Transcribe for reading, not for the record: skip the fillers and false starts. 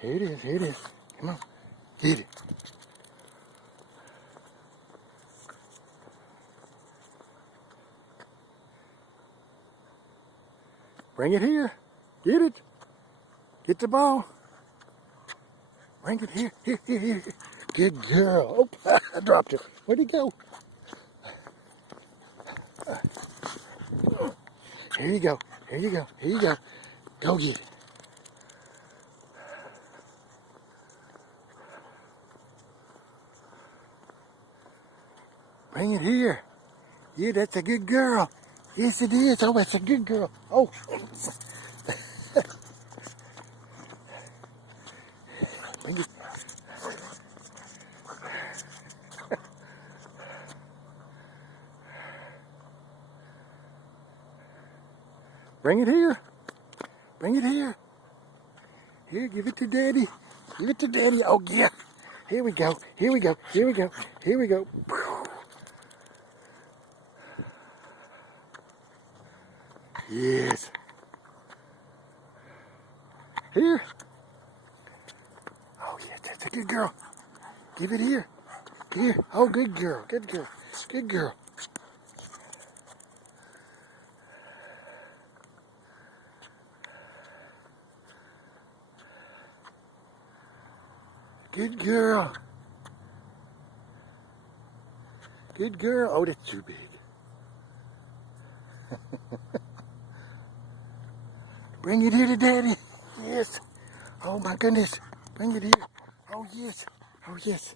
Here it is. Here it is. Come on. Get it. Bring it here. Get it. Get the ball. Bring it here. Here, here, here. Good girl. Oh, I dropped it. Where'd it go? Here you go. Here you go. Here you go. Go get it. Bring it here. Yeah, that's a good girl. Yes, it is. Oh, that's a good girl. Oh. Bring it. Bring it here. Bring it here. Here, give it to Daddy. Give it to Daddy. Oh, yeah. Here we go. Here we go. Here we go. Here we go. Yes. Here. Oh, yes, that's a good girl. Give it here. Here. Oh, good girl. Good girl. Good girl. Good girl. Good girl. Oh, that's too big. Bring it here to Daddy. Yes. Oh, my goodness. Bring it here. Oh, yes. Oh, yes.